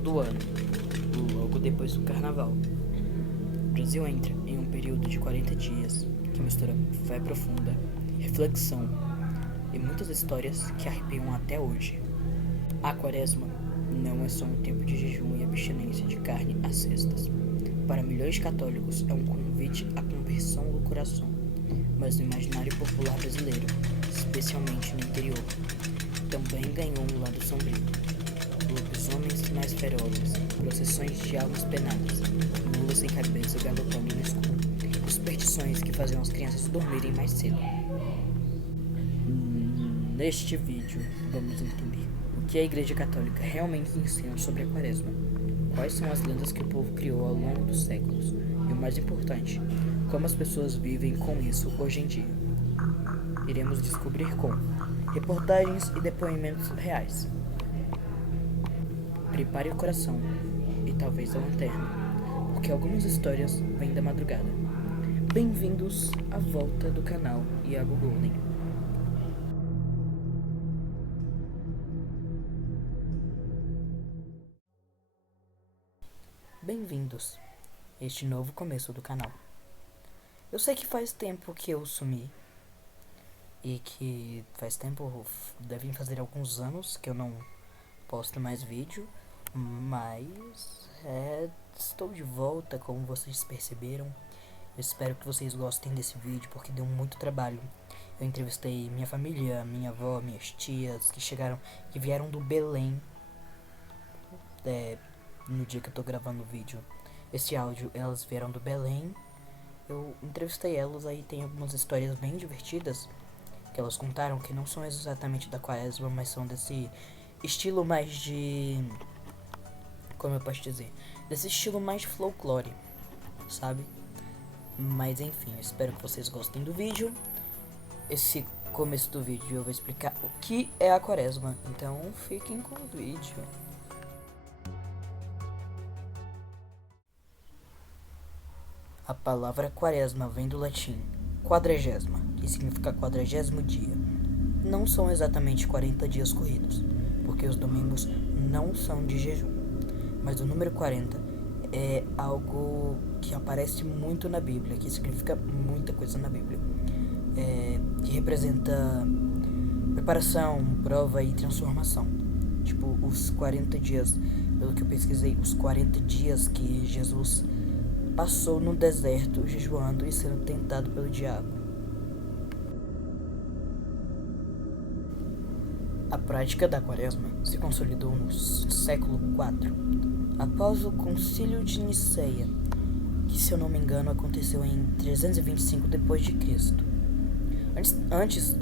todo ano, logo depois do carnaval. O Brasil entra em um período de 40 dias que mistura fé profunda, reflexão e muitas histórias que arrepiam até hoje. A Quaresma não é só um tempo de jejum e abstinência de carne às sextas. Para milhões de católicos é um convite à conversão do coração, mas no imaginário popular brasileiro, especialmente no interior, também ganhou um lado sombrio. Lobisomens mais ferozes, procissões de almas penadas, mulas sem cabeça galopando no escuro, e superstições que faziam as crianças dormirem mais cedo. Neste vídeo, vamos entender o que a Igreja Católica realmente ensina sobre a Quaresma, quais são as lendas que o povo criou ao longo dos séculos e, o mais importante, como as pessoas vivem com isso hoje em dia. Iremos descobrir com reportagens e depoimentos reais. Prepare o coração e talvez a lanterna, porque algumas histórias vêm da madrugada. Bem-vindos à volta do canal Iago Golden. Bem-vindos a este novo começo do canal. Eu sei que faz tempo que eu sumi e que faz tempo, devem fazer alguns anos que eu não posto mais vídeo, mas estou de volta, como vocês perceberam. Eu espero que vocês gostem desse vídeo porque deu muito trabalho. Eu entrevistei minha família, minha avó, minhas tias que vieram do Belém. No dia que eu tô gravando o vídeo, esse áudio, elas vieram do Belém. Eu entrevistei elas, aí tem algumas histórias bem divertidas que elas contaram, que não são exatamente da Quaresma, mas são desse estilo mais de... como eu posso dizer? Desse estilo mais de folclore, sabe? Mas enfim, eu espero que vocês gostem do vídeo. Esse começo do vídeo eu vou explicar o que é a Quaresma, então fiquem com o vídeo. A palavra quaresma vem do latim quadragesima, que significa 40º dia. Não são exatamente 40 dias corridos, porque os domingos não são de jejum. Mas o número 40 é algo que aparece muito na Bíblia, que significa muita coisa na Bíblia. Que representa preparação, prova e transformação. Tipo, os 40 dias, pelo que eu pesquisei, os 40 dias que Jesus passou no deserto, jejuando e sendo tentado pelo diabo. A prática da Quaresma se consolidou no século IV, após o Concílio de Niceia, que, se eu não me engano, aconteceu em 325 d.C. Antes,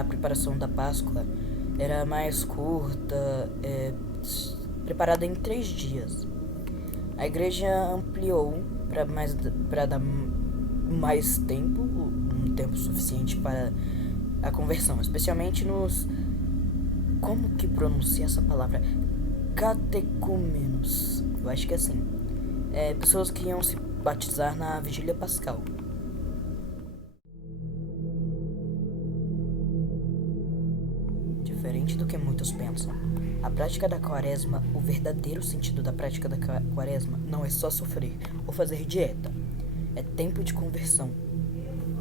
a preparação da Páscoa era mais curta, preparada em 3 dias. A igreja ampliou para dar mais tempo, um tempo suficiente para a conversão, especialmente nos... como que pronuncia essa palavra? Catecúmenos, eu acho que é assim. Pessoas que iam se batizar na vigília pascal. Diferente do que muitos pensam, a prática da Quaresma, o verdadeiro sentido da prática da Quaresma não é só sofrer ou fazer dieta. É tempo de conversão,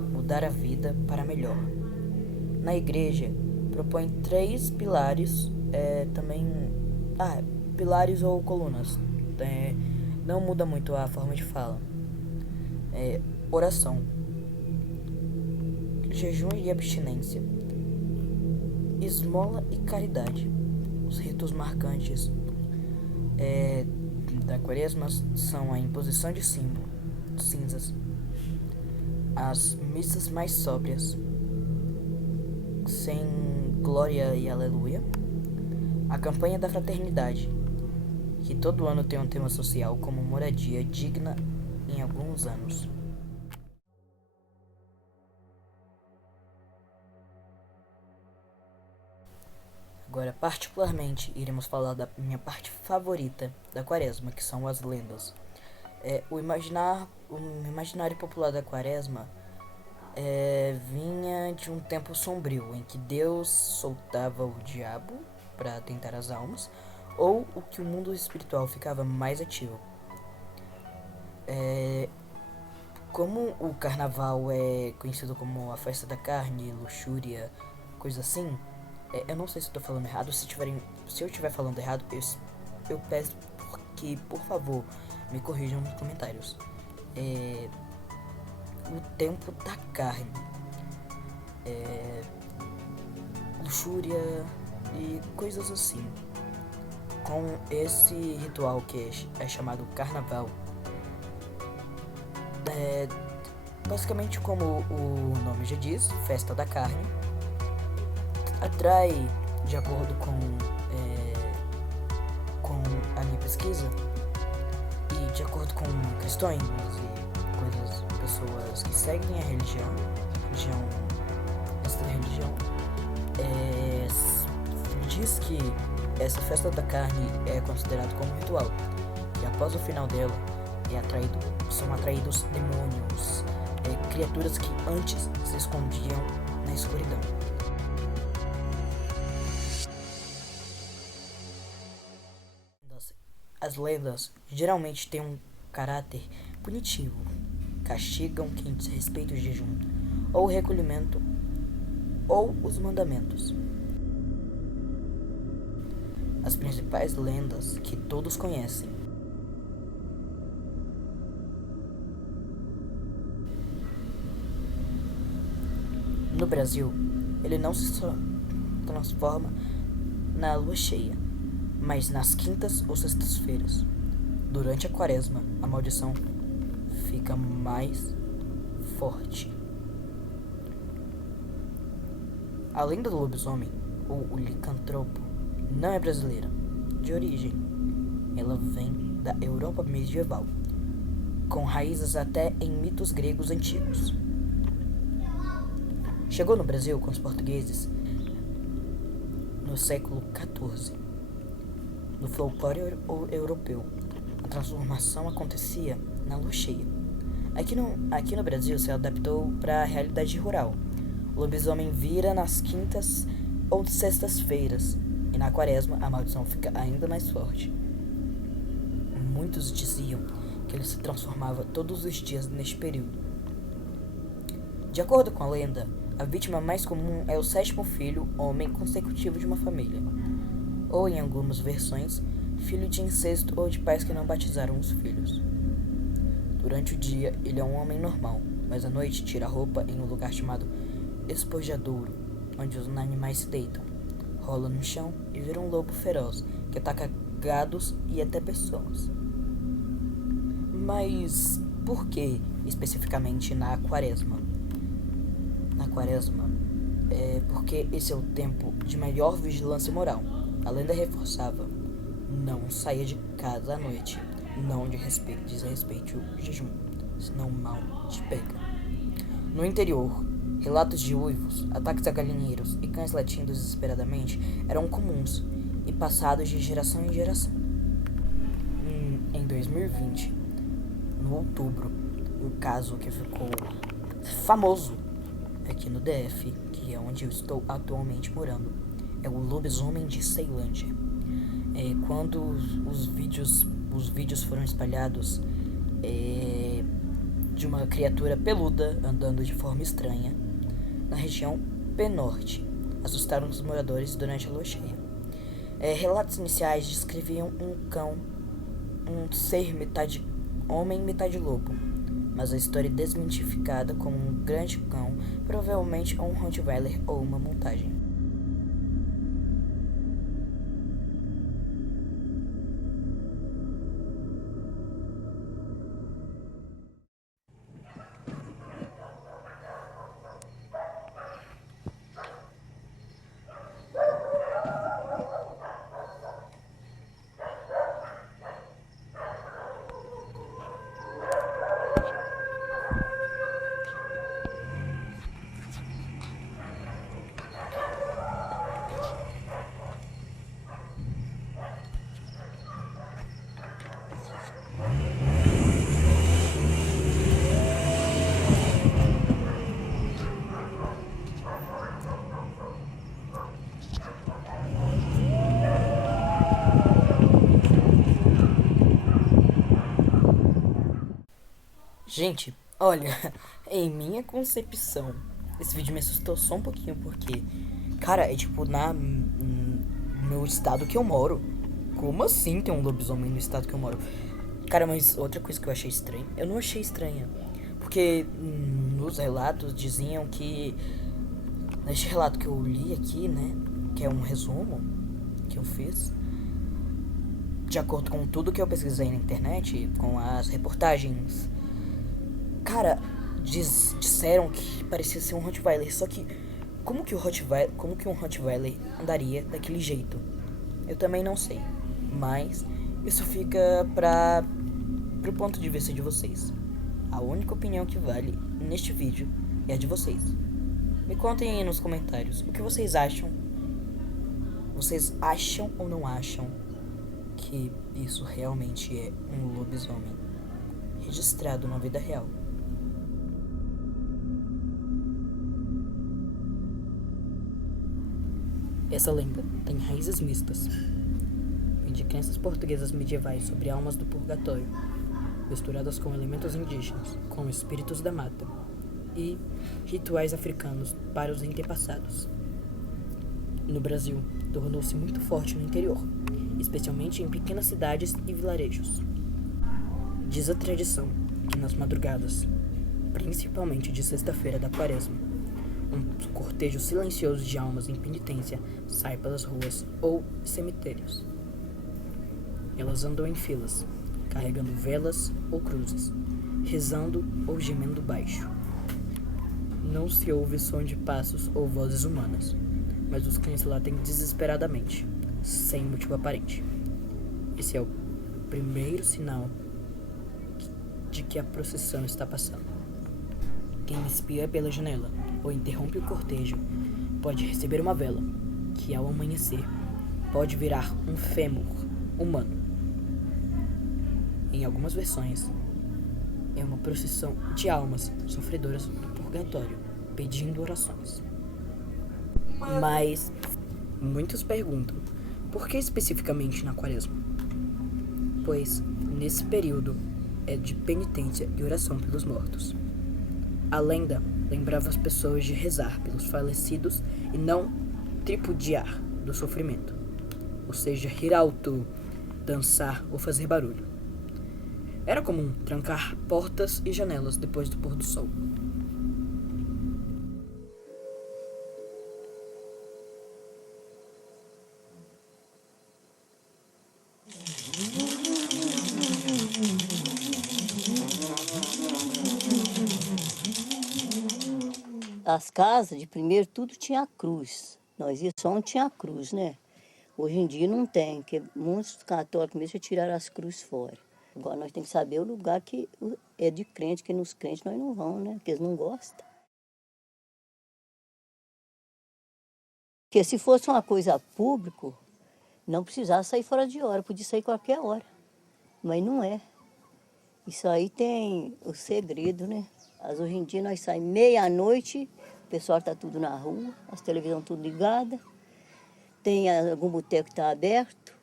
mudar a vida para melhor. Na igreja, propõe 3 pilares, pilares ou colunas. Não muda muito a forma de fala. Oração, jejum e abstinência, esmola e caridade. Os ritos marcantes da Quaresma são a imposição de cinzas, as missas mais sóbrias, sem glória e aleluia, a campanha da fraternidade, que todo ano tem um tema social como moradia digna em alguns anos. Agora, particularmente, iremos falar da minha parte favorita da Quaresma, que são as lendas. O imaginário popular da Quaresma vinha de um tempo sombrio, em que Deus soltava o diabo para tentar as almas, ou o que o mundo espiritual ficava mais ativo. Como o carnaval é conhecido como a festa da carne, luxúria, coisa assim, eu não sei se eu tô falando errado. Se eu estiver falando errado, eu peço que, por favor, me corrijam nos comentários. O tempo da carne, luxúria e coisas assim. Com esse ritual que é chamado carnaval, basicamente, como o nome já diz, festa da carne, atrai, de acordo com a minha pesquisa e de acordo com cristãos e pessoas que seguem a esta religião, diz que essa festa da carne é considerada como um ritual, e após o final dela são atraídos demônios, criaturas que antes se escondiam na escuridão. As lendas geralmente têm um caráter punitivo, castigam quem desrespeita o jejum, ou o recolhimento, ou os mandamentos. As principais lendas que todos conhecem. No Brasil, ele não se transforma na lua cheia, mas nas quintas ou sextas-feiras. Durante a quaresma, a maldição fica mais forte. A lenda do lobisomem, ou o licantropo, não é brasileira de origem. Ela vem da Europa medieval, com raízes até em mitos gregos antigos. Chegou no Brasil com os portugueses no século XIV. No folclore europeu, a transformação acontecia na lua cheia. Aqui no Brasil se adaptou para a realidade rural. O lobisomem vira nas quintas ou sextas-feiras, e na quaresma a maldição fica ainda mais forte. Muitos diziam que ele se transformava todos os dias neste período. De acordo com a lenda, a vítima mais comum é o sétimo filho, homem consecutivo de uma família, ou, em algumas versões, filho de incesto ou de pais que não batizaram os filhos. Durante o dia, ele é um homem normal, mas à noite tira a roupa em um lugar chamado espojadouro, onde os animais se deitam, rola no chão e vira um lobo feroz que ataca gados e até pessoas. Mas por que especificamente na quaresma? Na quaresma é porque esse é o tempo de maior vigilância moral. A lenda reforçava: não saia de casa à noite, não desrespeite o jejum, senão o mal te pega. No interior, relatos de uivos, ataques a galinheiros e cães latindo desesperadamente eram comuns e passados de geração em geração. Em 2020, no outubro, um caso que ficou famoso aqui no DF, que é onde eu estou atualmente morando, é o lobisomem de Ceilândia. Quando os vídeos foram espalhados de uma criatura peluda andando de forma estranha na região P-Norte, assustaram os moradores durante a lua cheia. Relatos iniciais descreviam um ser metade homem, metade lobo, mas a história é desmitificada como um grande cão, provavelmente um Rottweiler ou uma montagem. Gente, olha, em minha concepção, esse vídeo me assustou só um pouquinho porque, cara, é tipo no estado que eu moro. Como assim tem um lobisomem no estado que eu moro? Cara, mas outra coisa que eu achei estranha, eu não achei estranha, porque nos relatos diziam que, neste relato que eu li aqui, né, que é um resumo que eu fiz, de acordo com tudo que eu pesquisei na internet, com as reportagens. Cara, disseram que parecia ser um Rottweiler, só que como que um Rottweiler andaria daquele jeito? Eu também não sei, mas isso fica pro ponto de vista de vocês. A única opinião que vale neste vídeo é a de vocês. Me contem aí nos comentários o que vocês acham. Vocês acham ou não acham que isso realmente é um lobisomem registrado na vida real? Essa lenda tem raízes mistas. Vem de crenças portuguesas medievais sobre almas do purgatório, misturadas com elementos indígenas, como espíritos da mata, e rituais africanos para os antepassados. No Brasil, tornou-se muito forte no interior, especialmente em pequenas cidades e vilarejos. Diz a tradição que nas madrugadas, principalmente de sexta-feira da Quaresma, um cortejo silencioso de almas em penitência sai pelas ruas ou cemitérios. Elas andam em filas, carregando velas ou cruzes, rezando ou gemendo baixo. Não se ouve som de passos ou vozes humanas, mas os cães latem desesperadamente, sem motivo aparente. Esse é o primeiro sinal de que a procissão está passando. Quem espia pela janela ou interrompe o cortejo pode receber uma vela, que ao amanhecer pode virar um fêmur humano. Em algumas versões, é uma procissão de almas sofredoras do purgatório, pedindo orações. Mas muitos perguntam, por que especificamente na Quaresma? Pois nesse período é de penitência e oração pelos mortos. A lenda lembrava as pessoas de rezar pelos falecidos e não tripudiar do sofrimento, ou seja, rir alto, dançar ou fazer barulho. Era comum trancar portas e janelas depois do pôr do sol. As casas de primeiro tudo tinha cruz. Nós ia só onde tinha cruz, né? Hoje em dia não tem, porque muitos católicos mesmo já tiraram as cruzes fora. Agora nós temos que saber o lugar que é de crente, que nos crentes nós não vamos, né? Porque eles não gostam. Porque se fosse uma coisa pública, não precisava sair fora de hora, podia sair qualquer hora. Mas não é. Isso aí tem o segredo, né? Mas hoje em dia nós saímos meia-noite, o pessoal está tudo na rua, as televisões tudo ligadas, tem algum boteco que está aberto,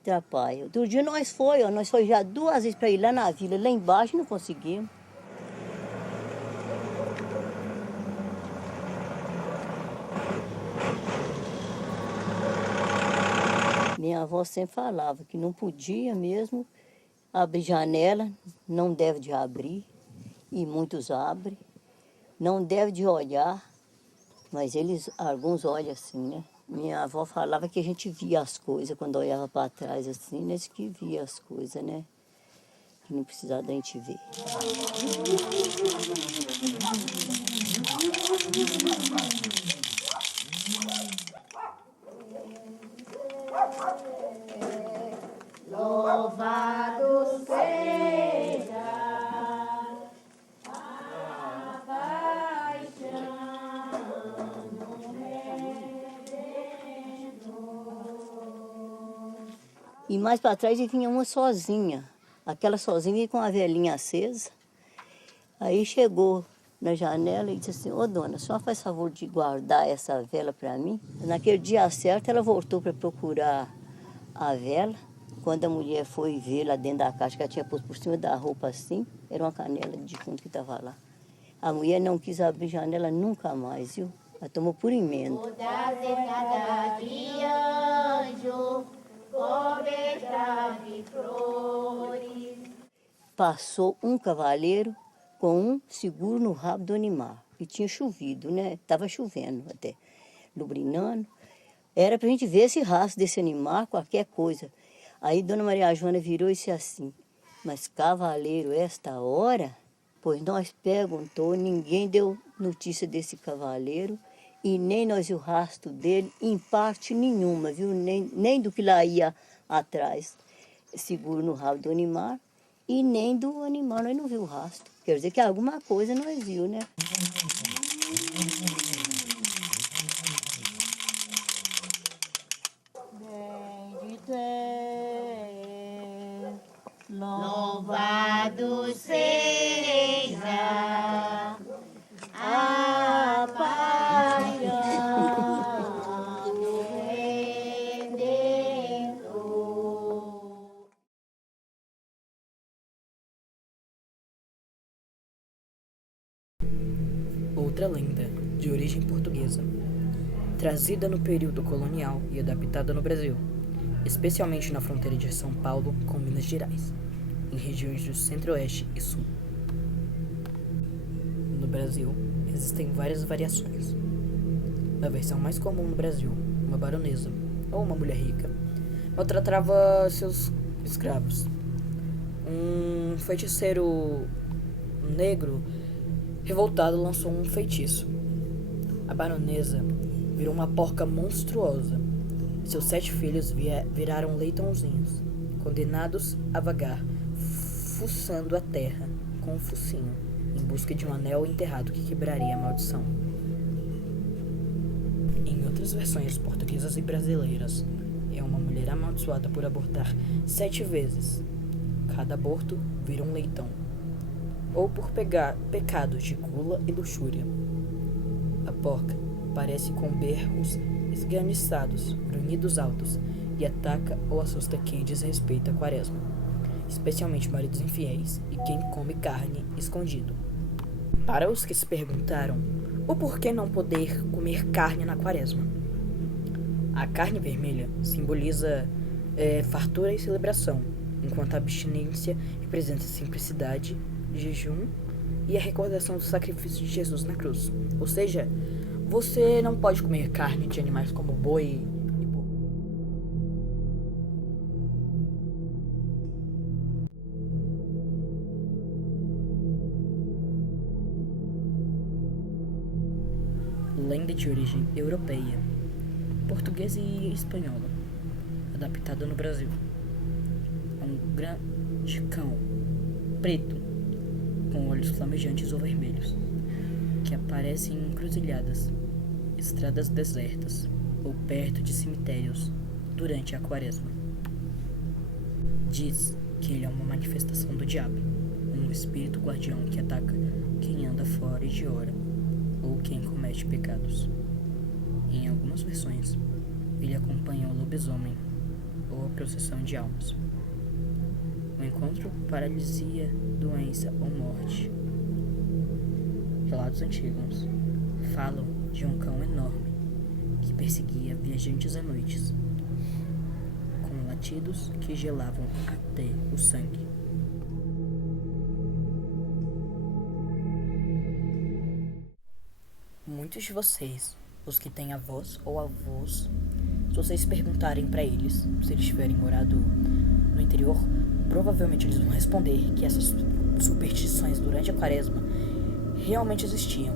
atrapalha. Outro dia nós foi já 2 vezes para ir lá na vila, lá embaixo não conseguimos. Minha avó sempre falava que não podia mesmo abrir janela, não deve de abrir, e muitos abrem. Não deve de olhar, mas alguns olham assim, né? Minha avó falava que a gente via as coisas, quando olhava para trás assim, né? Diz que via as coisas, né? Que não precisava da gente ver. Louvado seja a paixão do Redentor. E mais para trás vinha uma sozinha. Aquela sozinha vinha com a velhinha acesa. Aí chegou na janela e disse assim: ô dona, a senhora faz favor de guardar essa vela para mim? Naquele dia certo ela voltou para procurar a vela. quando a mulher foi ver lá dentro da caixa, que ela tinha posto por cima da roupa assim, era uma canela de defunto que estava lá. A mulher não quis abrir janela nunca mais, viu? Ela tomou por emenda. Toda cercada de anjo, coberta de flores. Passou um cavaleiro com um seguro no rabo do animal. E tinha chovido, né? Estava chovendo até, lubrinando. Era para a gente ver esse rastro desse animal, qualquer coisa. Aí Dona Maria Joana virou e disse assim, mas cavaleiro, esta hora? Pois nós perguntou, ninguém deu notícia desse cavaleiro e nem nós o rastro dele em parte nenhuma, viu? Nem do que lá ia atrás, seguro no rabo do animal, e nem do animal nós não viu o rastro. Quer dizer que alguma coisa nós viu, né? Bendito é, louvado seja a pátria do Redentor. Outra lenda, de origem portuguesa, trazida no período colonial e adaptada no Brasil, especialmente na fronteira de São Paulo com Minas Gerais, em regiões do Centro-Oeste e Sul. No Brasil, existem várias variações. A versão mais comum no Brasil, uma baronesa, ou uma mulher rica, maltratava seus escravos. Um feiticeiro negro revoltado lançou um feitiço. A baronesa virou uma porca monstruosa. Seus 7 filhos viraram leitãozinhos, condenados a vagar, fuçando a terra com um focinho, em busca de um anel enterrado que quebraria a maldição. Em outras versões portuguesas e brasileiras, é uma mulher amaldiçoada por abortar 7 vezes. Cada aborto vira um leitão. Ou por pecados de gula e luxúria. A porca aparece com berros esganiçados, grunhidos altos, e ataca ou assusta quem desrespeita a quaresma, especialmente maridos infiéis e quem come carne escondido. Para os que se perguntaram o porquê não poder comer carne na quaresma, a carne vermelha simboliza fartura e celebração, enquanto a abstinência representa simplicidade, jejum e a recordação do sacrifício de Jesus na cruz. Ou seja, você não pode comer carne de animais como boi e porco. Lenda de origem europeia, portuguesa e espanhola, adaptada no Brasil. É um grande cão preto com olhos flamejantes ou vermelhos, que aparece em encruzilhadas, estradas desertas ou perto de cemitérios durante a quaresma. Diz que ele é uma manifestação do diabo, um espírito guardião que ataca quem anda fora de hora ou quem comete pecados. Em algumas versões, ele acompanha o lobisomem ou a procissão de almas. O encontro, paralisia, doença ou morte. Relatos antigos falam de um cão enorme que perseguia viajantes à noite, com latidos que gelavam até o sangue. Muitos de vocês, os que têm avós ou avós, se vocês perguntarem para eles se eles tiverem morado no interior, provavelmente eles vão responder que essas superstições durante a quaresma realmente existiam.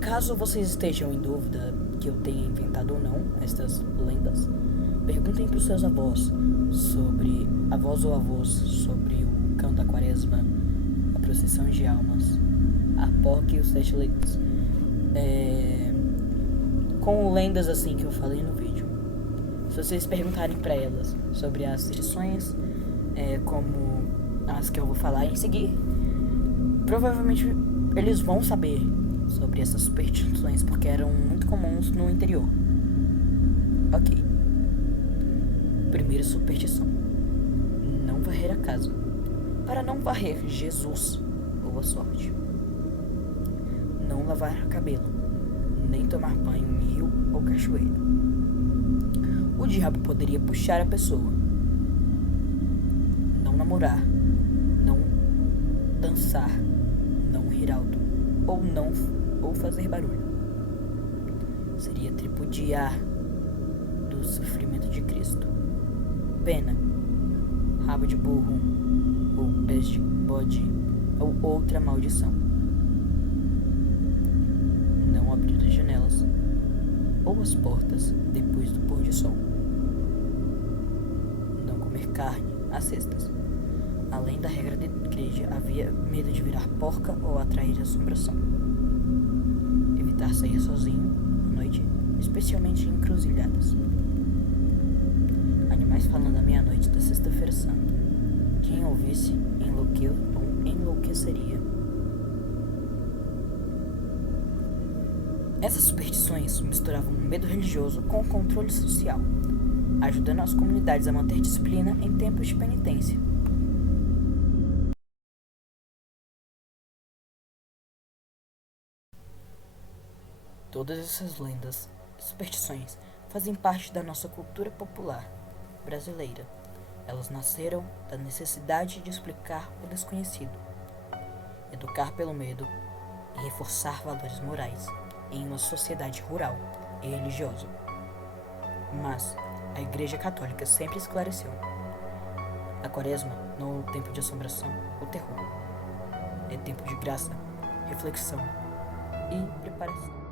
Caso vocês estejam em dúvida que eu tenha inventado ou não estas lendas, perguntem para os seus avós ou avós sobre o cão da quaresma, a procissão de almas, a porca e os 7 leitos. Com lendas assim que eu falei no vídeo. Se vocês perguntarem para elas sobre as tradições, como as que eu vou falar em seguir, provavelmente eles vão saber sobre essas superstições, porque eram muito comuns no interior. Ok. Primeira superstição. varrer a casa, para não varrer Jesus ou a sorte. Não lavar cabelo, nem tomar banho em rio ou cachoeira. O diabo poderia puxar a pessoa. Não namorar, não dançar, não rir alto, ou fazer barulho. Seria tripudiar do sofrimento de Cristo. Pena, rabo de burro, ou pés de bode, ou outra maldição. Não abrir as janelas ou as portas depois do pôr de sol. Não comer carne às sextas. Além da regra da igreja, havia medo de virar porca ou atrair assombração. Evitar sair sozinho à noite, especialmente em encruzilhadas. Animais falando à meia-noite da sexta-feira santa. Quem ouvisse enlouqueceria. Essas superstições misturavam o medo religioso com o controle social, ajudando as comunidades a manter disciplina em tempos de penitência. Todas essas lendas e superstições fazem parte da nossa cultura popular brasileira. Elas nasceram da necessidade de explicar o desconhecido, educar pelo medo e reforçar valores morais em uma sociedade rural e religiosa. Mas a Igreja Católica sempre esclareceu: a Quaresma não é um tempo de assombração ou terror. É tempo de graça, reflexão e preparação.